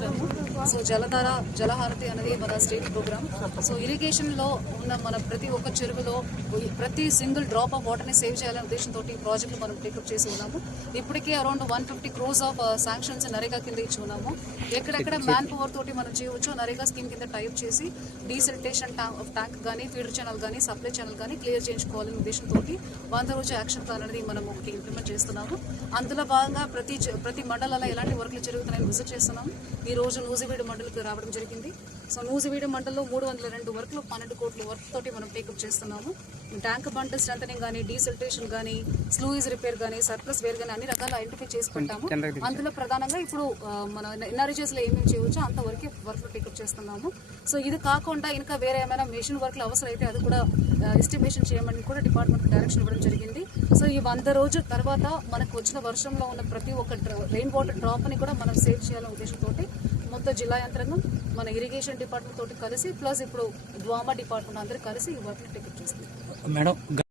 తీసుకొచ్చాము. సో జలధార జలహారతి అనేది మన స్టేట్ ప్రోగ్రామ్. సో ఇరిగేషన్లో ఉన్న మన ప్రతి ఒక్క చెరువులో ప్రతి సింగిల్ డ్రాప్ ఆఫ్ వాటర్ని సేవ్ చేయాలనే ఉద్దేశంతో ఈ ప్రాజెక్టులు మనం టేకప్ చేసి ఉన్నాము. ఇప్పటికే around 150 crores of sanctions NREGA కింద ఇచ్చి ఉన్నాము. ఎక్కడెక్కడ మ్యాన్ పవర్ తోటి మనం చేయవచ్చో నరేగా స్కీమ్ కింద టైప్ చేసి డీసెల్టేషన్ ట్యాంక్ కానీ ఫీడర్ ఛానల్ కానీ సప్లై ఛానల్ కానీ క్లియర్ చేయించుకోవాలనే ఉద్దేశంతో 100 రోజు యాక్షన్ ప్లాన్ అనేది మనం ఒకటి ఇంప్లిమెంట్ చేస్తున్నాము. అందులో భాగంగా ప్రతి మండలాల్లో ఎలాంటి వర్క్లు జరుగుతున్నాయని విజిట్ చేస్తున్నాము. ఈ రోజు నూజివీడు మండలికి రావడం జరిగింది. సో నూజివీడు మండలంలో 302 వర్క్లు 12 కోట్ల వర్క్ తోటి మనం టేకప్ చేస్తున్నాము. ట్యాంక్ బండ్ స్ట్రెంథనింగ్ కానీ డీసెల్టేషన్ కానీ స్లూయిజ్ రిపేర్ కానీ సర్ప్లస్ వేర్ కానీ అన్ని రకాల ఐడెంటిఫై చేసి పెట్టాము. అందులో ప్రధానంగా ఇప్పుడు మన ఎన్ఆర్జీఎస్ లో ఏమేమి చేయవచ్చో అంత వర్క్ టేకప్ చేస్తున్నాము. సో ఇది కాకుండా ఇంకా వేరే ఏమైనా మెషిన్ వర్క్లు అవసరం అయితే అది కూడా ఎస్టిమేషన్ చేయమని కూడా డిపార్ట్మెంట్ డైరెక్షన్ ఇవ్వడం జరిగింది. సో ఈ 100 రోజుల తర్వాత మనకు వచ్చిన వర్షంలో ఉన్న ప్రతి ఒక్క రెయిన్ వాటర్ డ్రాప్ ని కూడా మనం సేవ్ చేయాలనే ఉద్దేశంతో మొత్తం జిల్లా యంత్రాంగం మన ఇరిగేషన్ డిపార్ట్మెంట్ తోటి కలిసి ప్లస్ ఇప్పుడు డ్వామా డిపార్ట్మెంట్ అందరూ కలిసి ఈ వర్క్ ని టేకప్ చేస్తుంది. మేడం